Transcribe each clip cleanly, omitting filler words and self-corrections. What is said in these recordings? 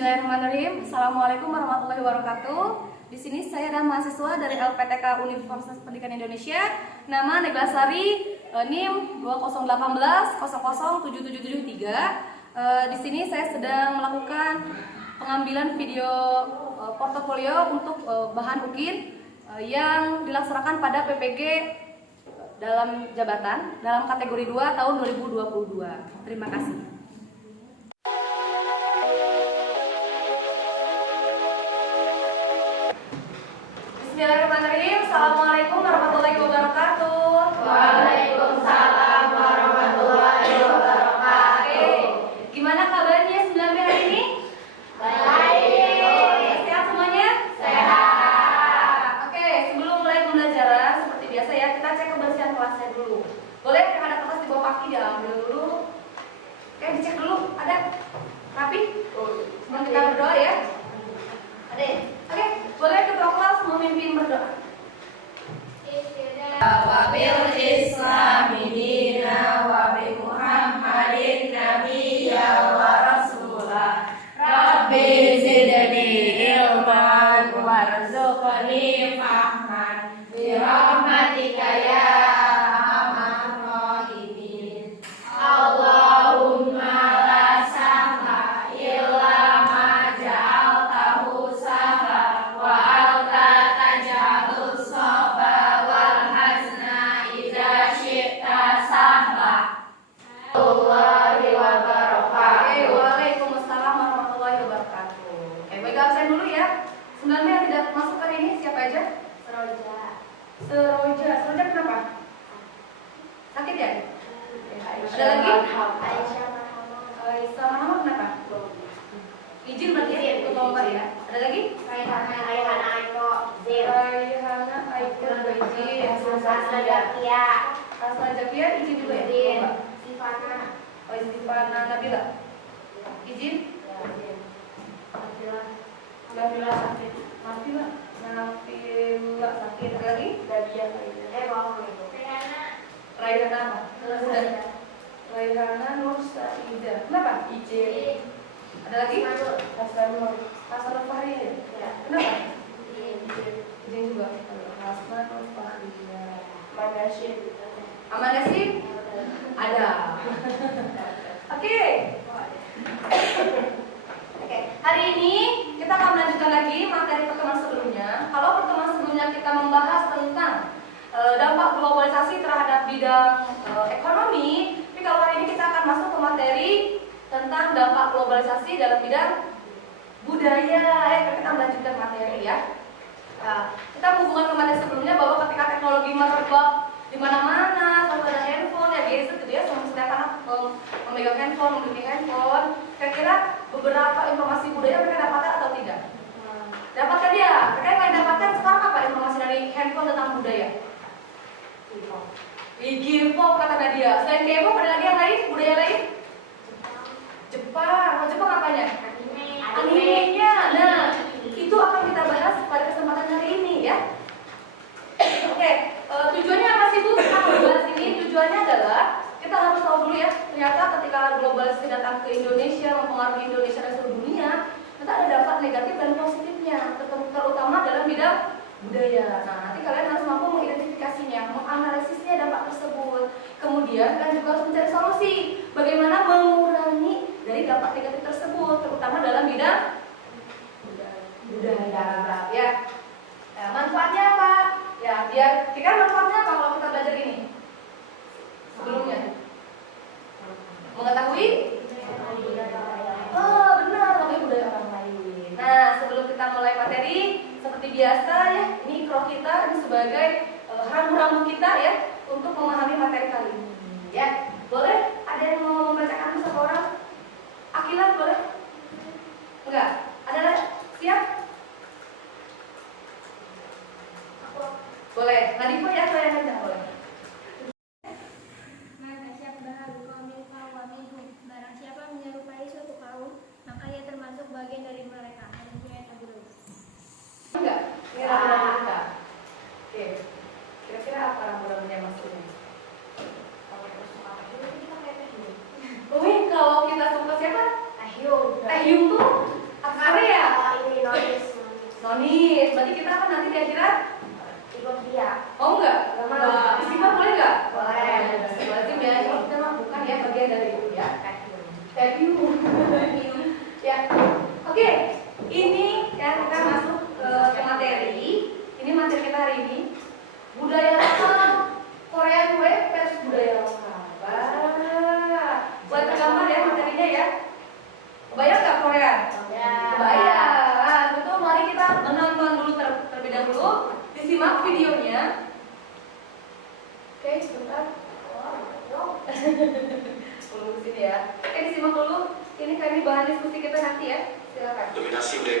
Bismillahirrahmanirrahim. Assalamualaikum warahmatullahi wabarakatuh. Di sini saya adalah mahasiswa dari LPTK Universitas Pendidikan Indonesia. Nama Negla Sari, NIM 2018 007773. Di sini saya sedang melakukan pengambilan video portofolio untuk bahan UKIN yang dilaksanakan pada PPG dalam jabatan dalam kategori 2 tahun 2022. Terima kasih. Bismillahirrahmanirrahim. Assalamualaikum warahmatullahi wabarakatuh. Waalaikumsalam warahmatullahi wabarakatuh. Gimana kabarnya 9B hari ini? Baik. Sehat semuanya? Sehat. Oke, sebelum mulai pembelajaran seperti biasa ya, kita cek kebersihan kelasnya dulu. Boleh yang ada kertas di bawah kaki diambil dulu. Oke, dicek dulu. Ada? Rapi? Sebelum kita berdoa ya. Ada ya? Oke, boleh ketua kelas memimpin berdoa. Wabil Islami dina wa bi Muhammadin nabiyya wa rasula. Rabbi zidni ilman warzuqni fahman bi rahmatika ya arhamar rahimin. Allahumma la sahla illa ma ja'altahu sahla wa anta taj'alus sabra wal hazna idza syi'ta sahla. Allahi wa barakatuh. Waalaikumsalam warahmatullahi wabarakatuh. Baik, absen dulu ya. Sebenarnya yang tidak masuk hari ini siapa aja? Seroja kenapa? Sakit ya? Ada lagi? Aisyah Muhammad kenapa? Izin berarti ya? Ikut lomba ya? Ada lagi? Raihana Aiko izin. Asma Jakia izin juga ya? Sifana Nabila izin? Nabila sakit. Nabila sakit. Ada lagi? Raihana apa? Raihana Nur Saida. Kenapa? Izin. Ada lagi? Hasanul Fahri ya? Kenapa? Izin juga. Hasanul Fahri. Aman Nasim? Ada. Oke. Hari ini kita akan melanjutkan lagi materi pertemuan sebelumnya. Kalau pertemuan sebelumnya kita membahas tentang dampak globalisasi terhadap bidang ekonomi, tapi kalau hari ini kita akan masuk ke materi tentang dampak globalisasi dalam bidang budaya. Kita melanjutkan materi ya. Kita menghubungkan ke materi sebelumnya bahwa ketika teknologi merebak di mana-mana, selalu ada handphone ya, gadget gitu ya, setiap anak memegang handphone, memiliki handphone. Kira-kira beberapa informasi budaya mereka dapatkan atau tidak? Dapatkan ya. Mereka yang dapatkan sekarang apa informasi dari handphone tentang budaya? K-pop kata Nadia. Selain K-pop ada lagi yang lain? Budaya lain? Jepang. Kalau Jepang apanya? Animenya. Nah, itu akan kita bahas pada kesempatan hari ini ya. Oke, tujuannya apa sih Bu? Kita membahas ini. Tujuannya adalah kita harus tahu dulu ya. Ternyata ketika globalisasi datang ke Indonesia, mempengaruhi Indonesia dan seluruh dunia, ternyata ada dampak negatif dan positifnya, terutama dalam bidang budaya. Nah, nanti kalian harus mampu mengidentifikasinya, menganalisisnya dampak tersebut. Kemudian kalian juga harus mencari solusi bagaimana mengurangi dari dampak negatif tersebut, terutama dalam bidang budaya. Ya. Nah, manfaatnya apa? Ya, biar kita manfaatnya apa kalau kita belajar ini? Sebelumnya mengetahui benar, mengetahui budaya orang lain. Nah, sebelum kita mulai materi, seperti biasa ya, ini ikro kita ini sebagai rambu-rambu kita ya untuk memahami materi kali ini. Ya, boleh? Ada yang mau membacakan dulu satu orang? Akilah boleh? Enggak? Ada lagi? Siap? Boleh. Nadifa ya, saya aja boleh. Barang siapa menyerupai suatu kaum, maka ia termasuk bagian dari mereka. Enggak? Kira-kira kita. Oke. Kira-kira apa rambu-rambunya maksudnya? Kalau kita suka siapa? Tahyung tuh apa berarti kita akan nanti di akhirat Ikut dia. mau nggak? Mau. Istighfar boleh nggak? Boleh. Berarti ya, kalau kita mah bukan ya bagian dari itu ya. Thank you. Ya, oke. Ini ya kita masuk ke materi. Ini materi kita hari ini. Budaya lokal Korean Wave versus budaya lokal. Wah, buat tergambar ya materinya ya. Kebayang nggak Korea? Ya. Kebayang. Tentu mari kita menonton dulu terlebih dahulu. Disimak videonya. Oke, sebentar. Dulu di sini ya. Disimak dulu. Ini kami bahan diskusi kita nanti ya. Silakan. Dominasi budaya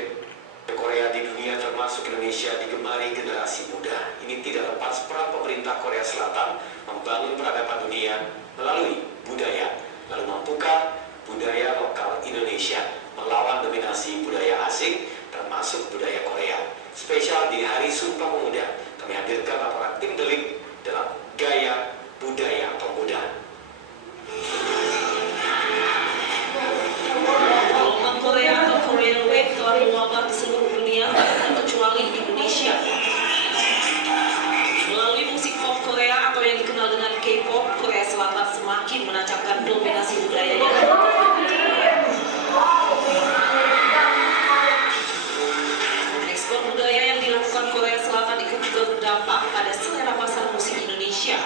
Korea di dunia termasuk Indonesia digemari generasi muda. Ini tidak lepas peran pemerintah Korea Selatan membangun peradaban dunia melalui budaya. Lalu mampukah budaya lokal Indonesia melawan dominasi budaya asing termasuk budaya Korea? Spesial di Hari Sumpah Pemuda, kami hadirkan laporan tim Delik dalam Gaya Budaya Pemuda. Gelombang Korea atau Korean Wave telah mewabah di seluruh dunia, kecuali Indonesia. Melalui musik pop Korea atau yang dikenal dengan K-pop, Korea Selatan semakin menancapkan dominasi budayanya. Ekspor budaya yang dilakukan Korea Selatan ikut juga berdampak pada selera pasar musik Indonesia.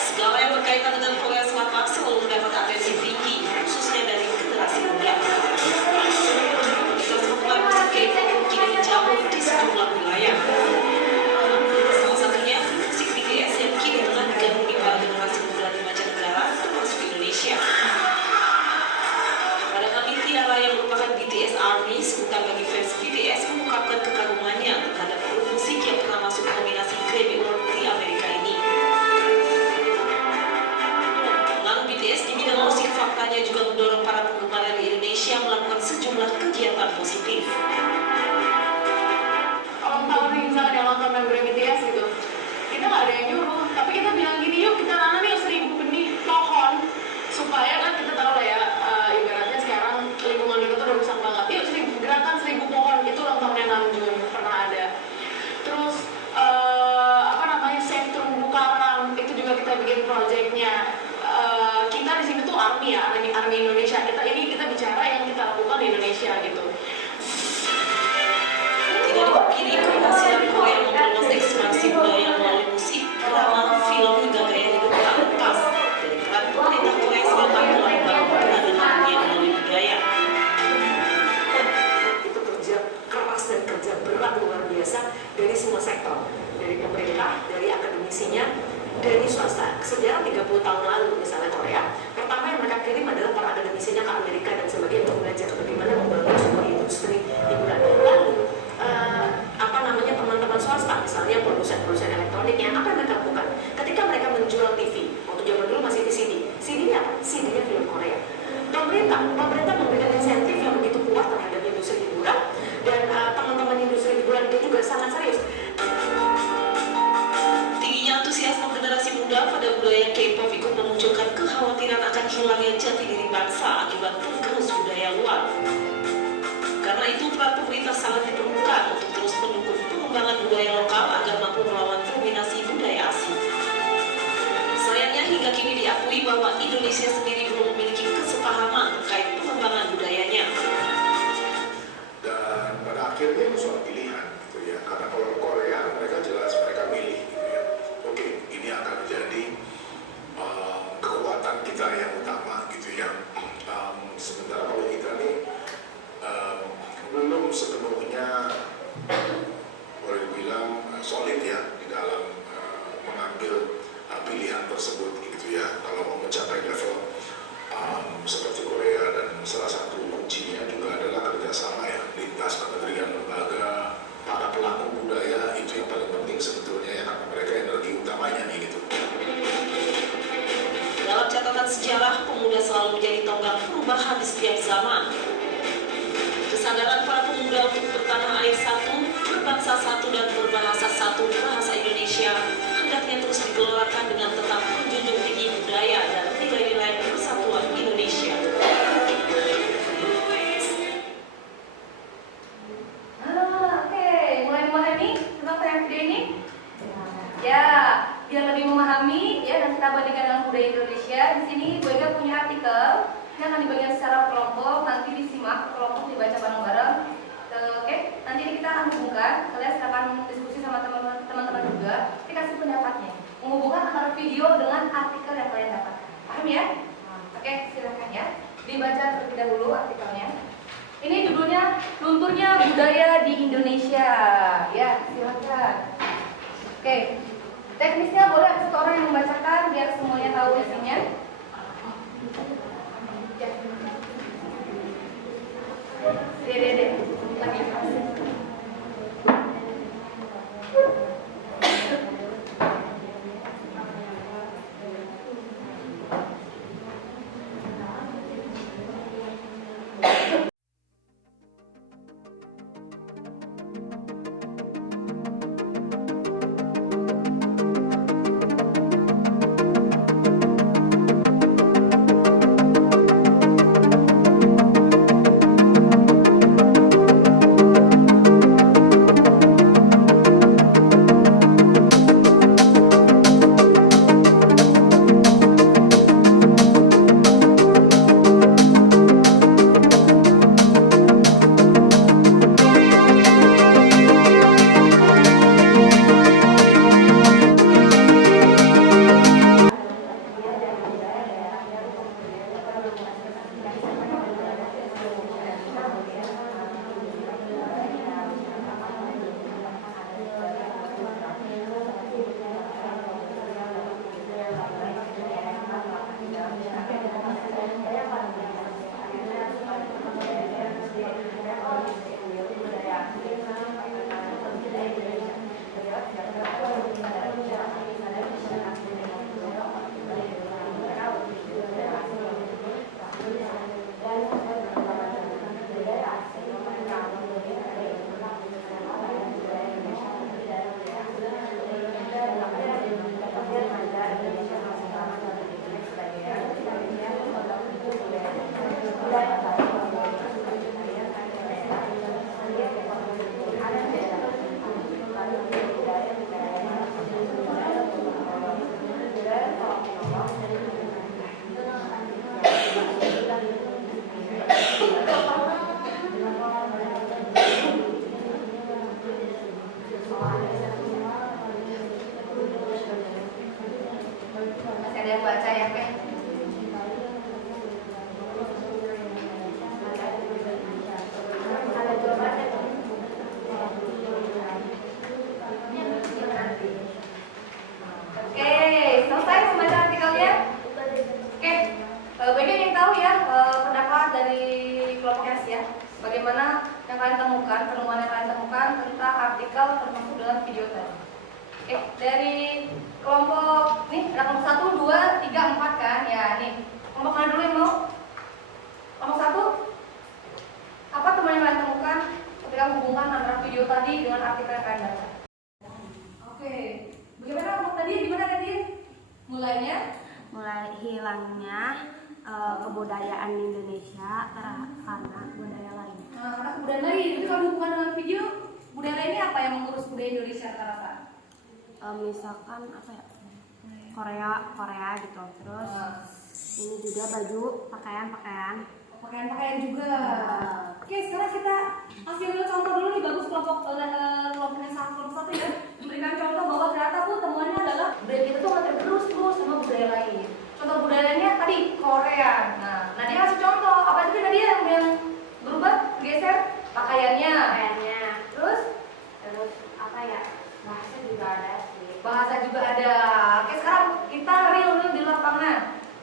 Segala yang berkaitan dengan Korea Selatan selalu mendapat atensi tinggi, khususnya dari generasi muda. Persembahan musik K-pop kini menjamur di sejumlah wilayah. Salah satunya musik BTS yang kini tengah digandrungi para generasi muda di mancanegara, termasuk Indonesia. Pada kami Tiara yang merupakan BTS ARMY, sebutan bagi fans BTS mengungkapkan kekagumannya terhadap grup musik yang pernah masuk nominasi Grammy Award di Amerika ini. BTS di bidang musik faktanya juga mendorong para penggemar di Indonesia melakukan sejumlah kegiatan positif. Kalau tahun ini misalnya ada nonton member BTS gitu, kita nggak ada yang nyuruh, tapi kita bilang gini, yuk kita nanam yuk 1000 benih pohon, supaya kan kita tahu lah ya, ibaratnya sekarang lingkungan kita tuh udah rusak banget. Yuk gerakan 1000 pohon, itu ulang tahunnya 6 Juni pernah ada. Terus save terumbu karang, itu juga kita bikin proyeknya. Kita di sini tuh ARMY ya, ARMY Indonesia. Kita bicara yang kita lakukan di Indonesia gitu. Tidak dipungkiri keberhasilan Korea memperluas ekspansi budaya melalui musik, drama, film hingga gaya hidup tak lepas dari peran pemerintah Korea Selatan dalam membangun peradaban dunia melalui budaya. Itu kerja keras dan kerja berat luar biasa dari semua sektor, dari pemerintah, dari akademisinya, dari swasta. Sejarah 30 tahun lalu misalnya Korea, pertama yang mereka kirim adalah para akademisinya ke Amerika dan sebagainya untuk belajar bagaimana membangun sebuah industri hiburan. Lalu teman-teman swasta misalnya produsen elektroniknya, apa yang mereka lakukan? Ketika mereka menjual TV, waktu zaman dulu masih VCD, CD-nya apa? CD-nya film Korea. Pemerintah memberikan insentif yang begitu kuat terhadap industri hiburan, dan teman-teman industri hiburan itu juga sangat serius. Tingginya antusiasme generasi muda pada budaya K-pop ikut memunculkan kekhawatiran akan hilangnya jati diri bangsa akibat tergerus budaya luar. Karena itu peran pemerintah sangat diperlukan untuk terus mendukung pengembangan budaya lokal agar mampu melawan dominasi budaya asing. Sayangnya hingga kini diakui bahwa Indonesia sendiri belum memiliki kesepahaman terkait pengembangan budayanya. Dan pada akhirnya itu soal pilihan gitu ya, karena kalau Korea mereka jelas mereka milih gitu ya. Oke, ini akan menjadi kekuatan kita yang utama gitu ya. Sementara kalau kita nih belum sepenuhnya boleh dibilang solid ya di dalam mengambil pilihan tersebut gitu ya. Kalau mau mencapai level seperti Korea, dan salah satu kuncinya juga adalah kerjasama ya lintas kementerian, lembaga, para pelaku budaya, itu yang paling penting sebetulnya ya, karena mereka energi utamanya nih gitu. Dalam catatan sejarah, pemuda selalu menjadi tonggak perubahan di setiap zaman. Kesadaran para pemuda untuk bertanah air satu, berbangsa satu, dan berbahasa satu, bahasa Indonesia, hendaknya terus digelorakan dengan tetap menjunjung tinggi budaya dan nilai-nilai persatuan Indonesia. Oke, mulai budaya Indonesia. Di sini Bu Ega punya artikel ini akan dibagikan secara kelompok, nanti disimak kelompok dibaca bareng-bareng. Oke, nanti kita akan hubungkan. Kalian silakan diskusi sama teman-teman juga. Dikasih pendapatnya. Menghubungkan antara video dengan artikel yang kalian dapatkan. Paham ya? Oke, silakan ya. Dibaca terlebih dahulu artikelnya. Ini judulnya Lunturnya Budaya di Indonesia. Ya, silakan. Oke. Teknisnya boleh ada satu orang yang membacakan biar semuanya tahu isinya. Dede, lagi. Masih ada yang baca ya, Pen? Oke, selesai membaca artikelnya? Oke, banyak yang tahu ya pendapat dari kelompok S ya. Bagaimana yang kalian temukan, penemuan yang kalian temukan tentang artikel termasuk dengan video tadi. Oke, dari kelompok nih ada kelompok 1, 2, 3, 4 kan? Ya, nih. Kelompok mana dulu yang mau? Kelompok 1. Apa teman yang kalian temukan ketika menghubungkan antara video tadi dengan artikel yang kalian baca? Oke. Bagaimana kelompok tadi? Gimana tadi? Mulainya? Mulai hilangnya kebudayaan Indonesia karena budaya lain. Nah, karena kebudayaan lain. Itu kalau hubungan dengan video, budaya lainnya apa yang mengurus budaya Indonesia rata-rata? Misalkan apa ya? Korea gitu. Terus ini juga baju, pakaian juga. Oke, sekarang kita kasih dulu contoh dulu nih, bagus kelompoknya kelompok 1 ya. Memberikan contoh bahwa ternyata Bu temuannya adalah budaya kita tuh nggak terus sama budaya lain. Contoh budaya lainnya tadi Korea. Nah dia kasih contoh apa itu tadi yang berubah, geser pakaiannya. Terus apa ya? Bahasa juga ada sih. Bahasa juga ada. Oke, sekarang kita real di lapangan.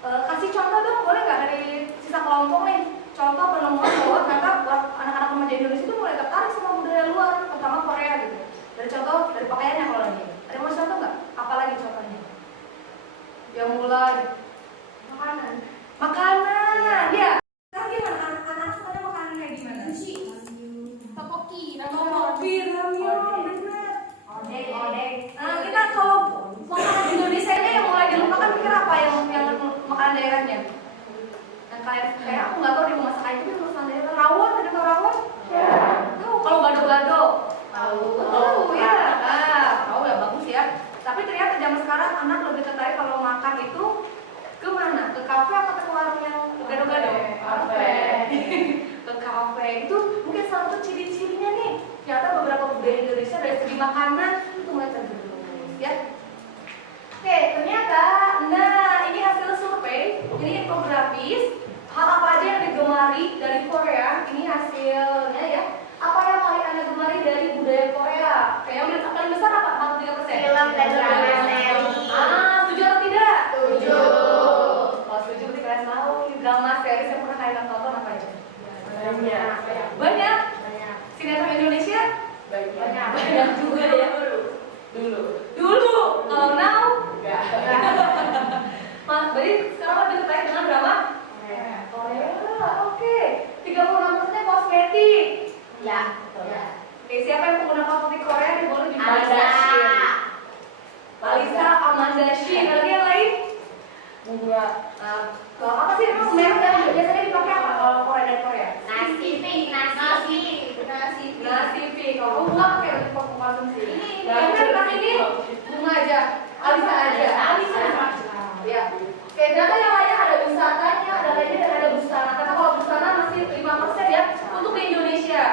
Kasih contoh dong, boleh nggak dari sisa kelompok nih? Contoh penemuan bahwa ternyata anak-anak remaja Indonesia itu mulai tertarik sama budaya luar, terutama Korea gitu. Dari contoh dari pakaiannya kalau lagi. Ada mau contoh nggak? Apalagi contohnya? Yang mulai makanan, ya. Sekarang gimana? Anak-anak sukanya makanan kayak gimana? Sushi, Topoki, ramyeon, bener. Odeng. Nah, kita kalau makanan Indonesia ini yang mulai dilupakan pikir apa yang makanan daerahnya? Yang kayak aku nggak tahu dia mau masak itu masakan daerah. Rawon, ada tau rawon? Tahu. Kalau gado-gado? Tahu ya. Tahu ya, bagus ya. Tapi ternyata zaman sekarang anak lebih tertarik kalau makan itu makanan itu mulai terjerumus ya. Oke, ternyata, nah ini hasil survei, ini infografis, hal apa aja yang digemari dari Korea, ini hasilnya ya. Apa yang paling Anda gemari dari budaya Korea? Kayak yang paling besar apa? 43%. Film dan drama seri. Setuju atau tidak? Setuju. Kalau setuju berarti kalian tahu nih drama series yang pernah kalian tonton apa aja? Banyak. Banyak. Banyak. Sinetron Indonesia? Banyak. Banyak juga ya. Dulu. Kalau now? Enggak. Berarti sekarang lebih tertarik dengan drama Korea. Oke. 36% kosmetik. Ya. Oke, siapa yang pengguna kosmetik Korea nih boleh Alisa. Alisa, Amanda Shin. Lagi yang lain? Bunga. Kalau apa sih emang merek yang biasanya dipakai apa kalau Korea dan Korea? Nasi. Kalau bunga pakai untuk konsumsi. Ini yang dipakai ini bunga aja. Alisa aja. Ya. Oke, ternyata yang lainnya ada wisatanya, ada lainnya dan ada busana. Karena kalau busana masih 5% ya untuk di Indonesia.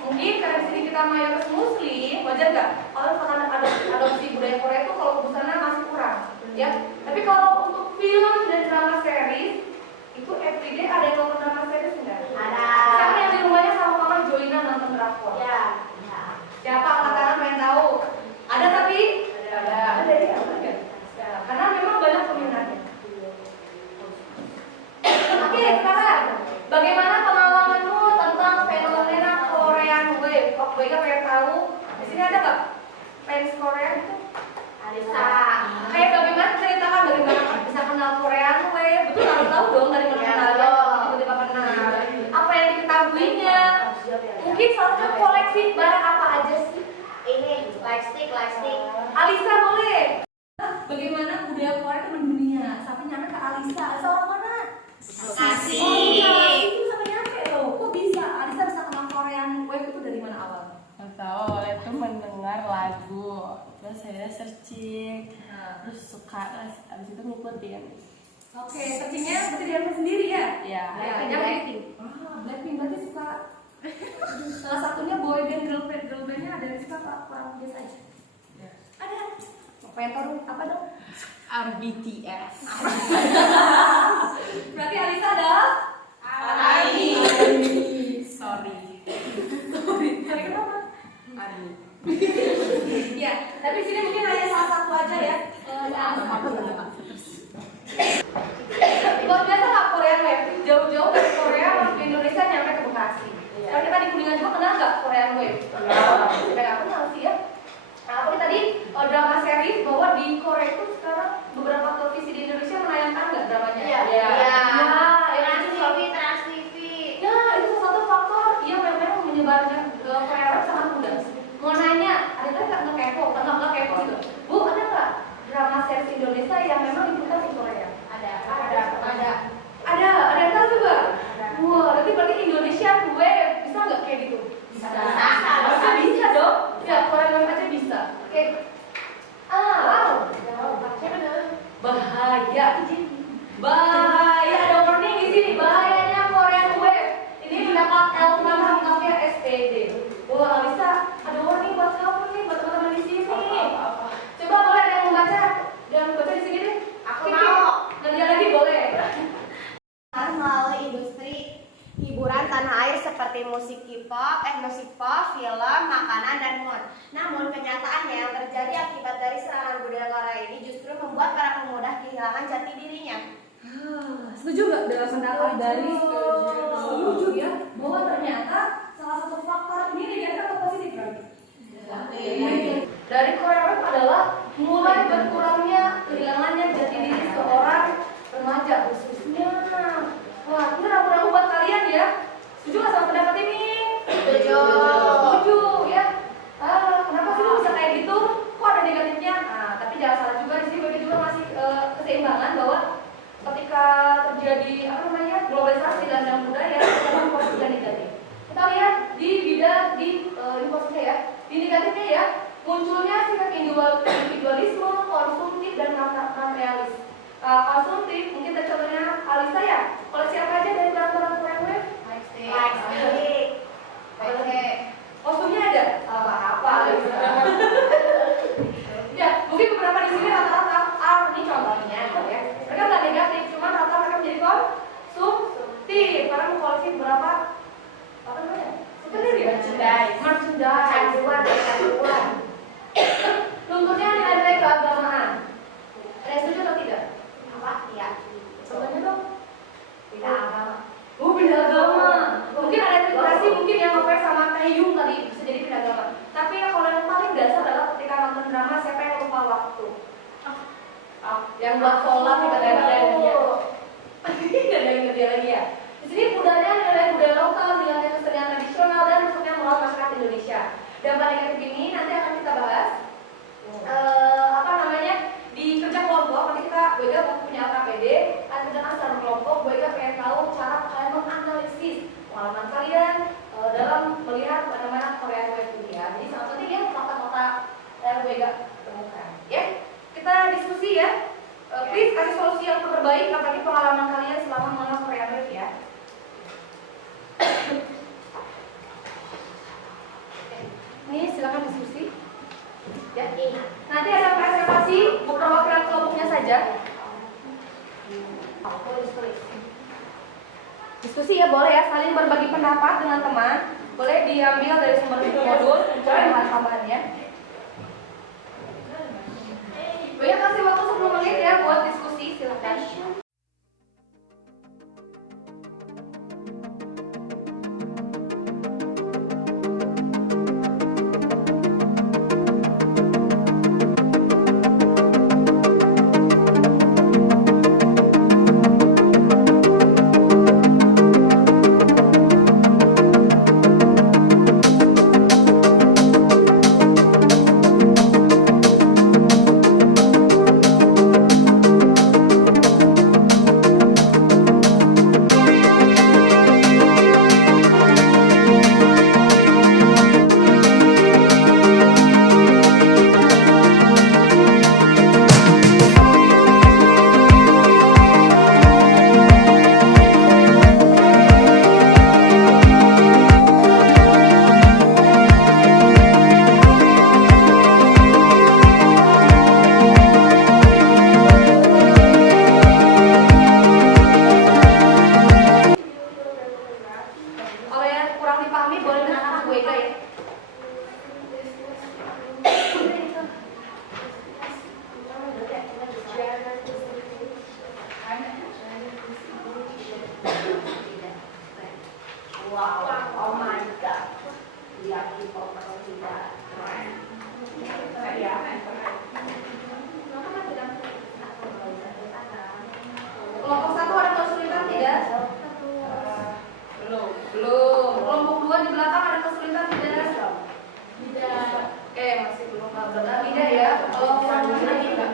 Mungkin karena di sini kita mayoritas muslim, wajar nggak? Kalau misalkan ada adopsi budaya Korea itu kalau busana masih kurang, ya. Tapi kalau untuk film dan drama series itu everyday ada yang nonton drama series nggak? Ada. Siapa yang di rumahnya sama mama Joina nonton drakor? Ya. Siapa angkat tangan pengen tahu? Ada tapi? Ada ya, ada. Karena memang banyak peminatnya. Oke, sekarang bagaimana pengalamanmu tentang fenomena Korean Wave? Kok gue pengen tahu? Di sini ada nggak fans Korea itu? Alisa. Kayak bagaimana ceritakan bagaimana bisa kenal Korean Wave? Betul harus tahu dong dari mana Ya, kenalnya, dong. tiba-tiba kenal. Apa yang diketahuinya? Mungkin salah satu koleksi barang apa aja sih? Ini lightstick. Alisa boleh. Bagaimana budaya Korea itu mendunia? Sampai nyampe ke Alisa. Alisa orang mana? Bekasi. Itu sampai nyampe loh. Kok bisa? Alisa bisa kenal Korean Wave itu dari mana awal? Awalnya tuh mendengar lagu, terus saya searching, terus suka, abis itu ngikutin. Oke, searchingnya berarti dia sendiri ya? Ya. Blackpink. Blackpink berarti suka. Salah satunya boy band, girl bandnya ada yang suka apa? Orang biasa aja. Ada. Pengen tahu apa dong? BTS. Berarti Alisa adalah Sorry. Sorry kenapa? Army. Ya, tapi sini mungkin hanya salah satu aja ya. Luar biasa nggak Korean Wave? Jauh-jauh dari Korea masuk ke Indonesia nyampe ke Bekasi. Sekarang kita di Kuningan juga kenal nggak Korean Wave? Sudah nggak kenal sih ya. Nah, apa tadi drama series bahwa di Korea itu sekarang beberapa televisi di Indonesia menayangkan nggak dramanya? Iya. Trans TV. Ya, itu salah satu faktor yang memang menyebarkan Korea Wave sangat mudah. Mau nanya, ada nggak kepo? Nggak kepo gitu. Bu, ada nggak drama series Indonesia yang memang diputar di Korea? Ada. Ada yang tahu juga? Wah, berarti Indonesia Wave bisa nggak kayak gitu? Bisa. Bisa dong. Ya, Korean Wave aja bisa. Oke. Wow. Bahaya. Ada warning di sini. Bahayanya Korean Wave. Ini mendapat L6 lengkapnya SPD. Wah, Alisa, ada warning buat kamu nih, buat teman-teman di sini. Coba boleh ada yang mau baca? Jangan baca di sini deh. Aku Kiki, mau. Nadia lagi boleh. Melalui industri hiburan tanah air seperti musik pop, film, makanan, dan mood. Namun kenyataannya yang terjadi akibat dari serangan budaya Korea ini justru membuat para pemuda kehilangan jati dirinya. Setuju nggak dengan pendapat dari setuju ya bahwa ternyata salah satu faktor ini negatif atau positif kan? Dari Korea Wave adalah mulai berkurangnya kehilangannya jati diri seorang remaja khususnya. Wah, ini ragu-ragu buat kalian ya. Setuju nggak sama pendapat ini? Setuju ya. Kenapa sih lu bisa kayak gitu? Kok ada negatifnya? Nah, tapi jangan salah juga di sini bagi juga masih keseimbangan bahwa ketika terjadi globalisasi dan yang budaya ada positif dan negatif. Kita lihat di bidang ini positifnya ya. Di negatifnya ya munculnya sikap individualisme, konsumtif dan materialis. Konsumtif mungkin contohnya Alisa ya. Koleksi apa aja dari barang-barang Korean Wave? Lightstick. Kostumnya ada? Apa-apa. Ya, mungkin beberapa di sini rata-rata A, ini contohnya ya. Mereka nggak negatif, cuma rata mereka menjadi konsumtif. Karena mengkoleksi beberapa apa namanya? Souvenir ya? Merchandise. Canduan. Lunturnya nilai-nilai keagamaan. Ada yang setuju atau tidak? Apa? Iya. Contohnya dong. Beda agama. Beda agama. Mungkin ada interpretasi mungkin yang ngefans sama Taehyung tadi bisa jadi beda agama. Tapi kalau yang paling dasar adalah ketika nonton drama siapa yang lupa waktu. Yang buat sholat tiba-tiba ada dia. Tidak ada yang dia lagi ya. Di sini budaya nilai budaya lokal, nilai kesenian tradisional dan maksudnya moral masyarakat Indonesia. Dampak negatif ini nanti akan kita bahas. Apa namanya? Di kerja kelompok, nanti gue punya LKPD, ada kerjaan secara kelompok, gue pengen tahu cara kalian menganalisis pengalaman kalian dalam melihat bagaimana Korea dunia. Jadi sangat penting ya nota-nota yang gue temukan. Ya, kita diskusi ya. Please kasih solusi yang terbaik apalagi pengalaman kalian selama mengenal Korea ya. Ini silakan diskusi. Ya, nanti ada presentasi perwakilan kelompoknya saja. Diskusi ya boleh ya, saling berbagi pendapat dengan teman. Boleh diambil dari sumber modul, coba tambahannya. Gue kasih waktu 10 menit ya buat diskusi, silakan. Kelompok 1 ada kesulitan tidak? Belum. Kelompok 2 di belakang ada kesulitan tidak? Tidak. Oke, masih belum. Tidak ya. Kalau kelompok 3?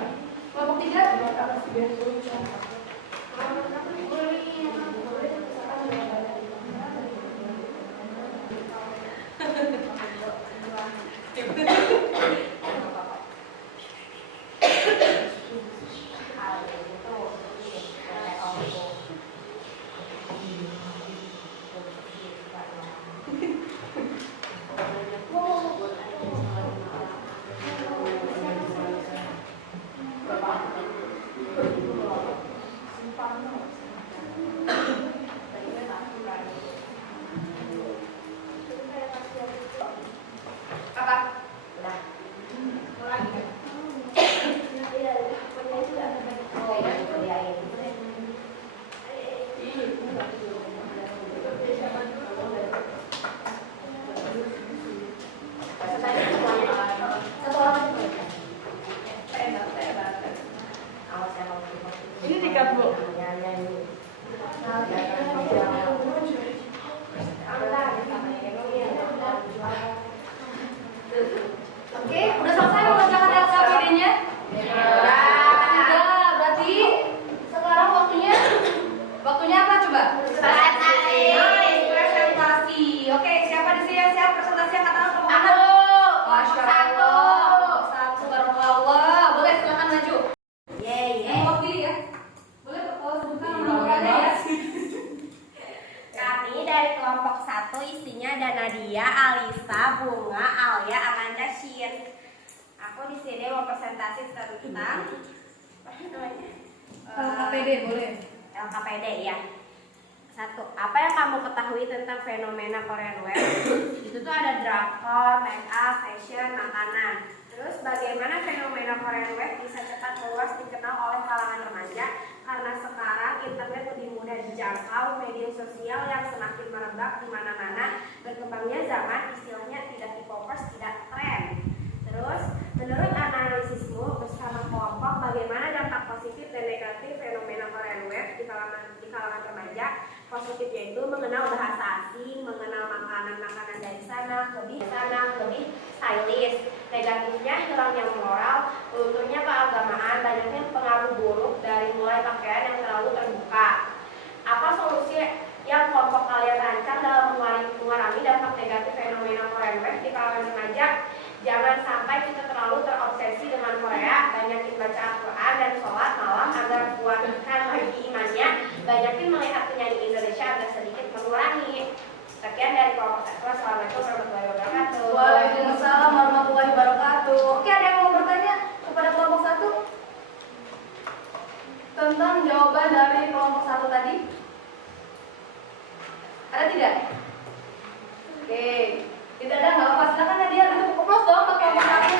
Aku di sini mau presentasi tentang LKPD boleh. LKPD ya. 1. Apa yang kamu ketahui tentang fenomena Korean Wave? Itu tuh ada drakor, make up, fashion, makanan. Terus bagaimana fenomena Korean Wave bisa cepat meluas dikenal oleh kalangan remaja? Karena sekarang internet lebih mudah dijangkau, media sosial yang semakin merebak di mana-mana, berkembangnya zaman istilahnya tidak K-popers, tidak tren. Terus, menurut analisismu bersama kelompok, bagaimana dampak positif dan negatif fenomena Korean Wave di kalangan remaja? Positifnya itu mengenal bahasa asing, mengenal makanan-makanan dari sana, lebih stylish. Negatifnya hilangnya moral, lunturnya keagamaan, banyaknya pengaruh buruk dari mulai pakaian yang terlalu terbuka. Apa solusi yang kelompok kalian rancang dalam mengurangi dampak negatif fenomena Korean Wave di kalangan remaja? Jangan sampai kita terlalu terobsesi dengan Korea, banyakin baca Al-Quran dan sholat malam agar kuatkan lagi imannya, banyakin melihat penyanyi Indonesia agar sedikit mengurangi. Sekian dari kelompok satu. Assalamualaikum warahmatullahi wabarakatuh. Waalaikumsalam warahmatullahi wabarakatuh. Oke, ada yang mau bertanya kepada kelompok 1 tentang jawaban dari kelompok 1 tadi? Ada tidak? Oke, tidak ada, nggak apa-apa. Silakan Nadia, nanti fokus dong ke kelompok 1.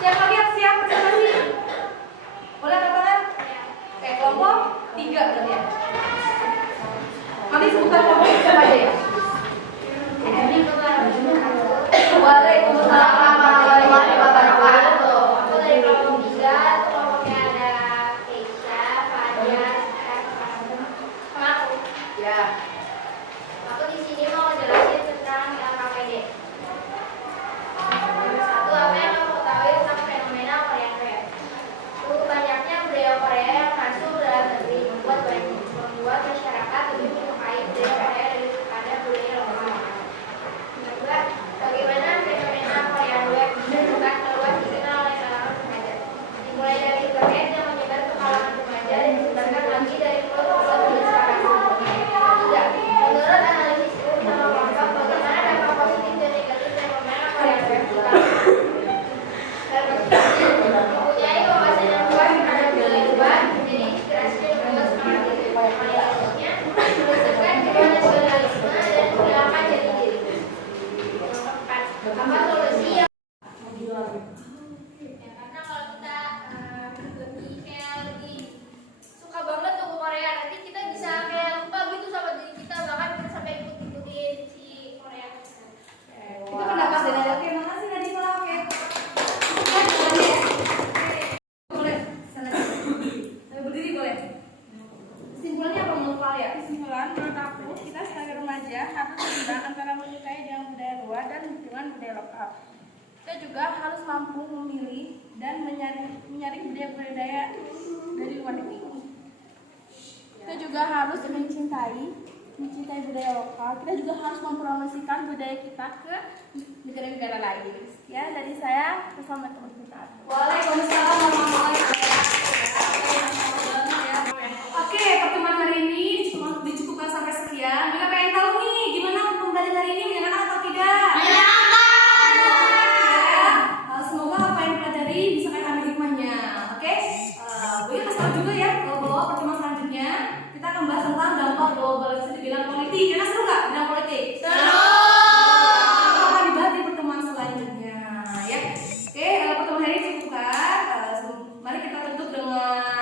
Siapa lagi yang siap presentasi? Boleh katakan? Oke, kelompok 3 berarti ya. Nanti sebutkan kelompok siapa aja ya? Waalaikumsalam warahmatullahi wabarakatuh. Aku dari kelompok 3, kelompoknya ada Keisha, Fadia, sama aku. Ya. Aku di sini mau jelasin tentang LKPD. Satu, apa yang kamu ketahui tentang fenomena Korean Wave? Itu banyaknya budaya Korea yang masuk dalam negeri membuat masyarakat lebih menyukai budaya Korea daripada budaya lokal. Kedua, bagaimana fenomena Korean Wave bisa cepat meluas dikenal oleh kalangan remaja? Dimulai dari internet yang menyebar ke kalangan remaja dan disebarkan lagi dari mulut ke mulut hingga sekarang. Tiga, menurut analisis bersama kelompok, bagaimana dampak positif dan negatif fenomena Korean Wave di kalangan mempunyai wawasan yang luas terhadap nilai luar, menjadi inspirasi dan membuat semangat hidup. Analisisnya menyebutkan jiwa nasionalisme dan menghilangkan jati diri. Nomor 4, apa solusi yang ya, karena kalau kita lebih suka banget tuh Korea, nanti kita bisa kayak lupa gitu sama diri kita, bahkan kita sampai ikut-ikutin si Korea. Itu pendapat dari Oke, makasih Nadima. Oke. Boleh. Sana. Berdiri boleh. Kesimpulannya apa menurut kalian? Kesimpulan, menurut aku, kita sebagai remaja harus seimbang antara menyukai dengan budaya luar dan dengan budaya lokal. Kita juga harus mampu memilih dan menyaring budaya-budaya dari luar negeri. Kita juga harus mencintai budaya lokal. Kita juga harus mempromosikan budaya kita ke negara-negara lain. Sekian dari saya. Wassalamualaikum warahmatullahi wabarakatuh. Waalaikumsalam warahmatullahi wabarakatuh. Oke, pertemuan hari ini dicukupkan sampai sekian. Kita pengen tahu nih, gimana pembelajaran hari ini, menyenangkan atau tidak? Menyenangkan. Semoga apa yang dipelajari bisa kalian ambil hikmahnya. Oke? Boleh kasih tahu juga ya, bahwa pertemuan selanjutnya kita akan bahas tentang dampak globalisasi di bidang politik. Kalian seru nggak bidang politik? Seru. Itu akan dibahas di pertemuan selanjutnya, ya. Oke, pertemuan hari ini cukupkan. Mari kita tutup dengan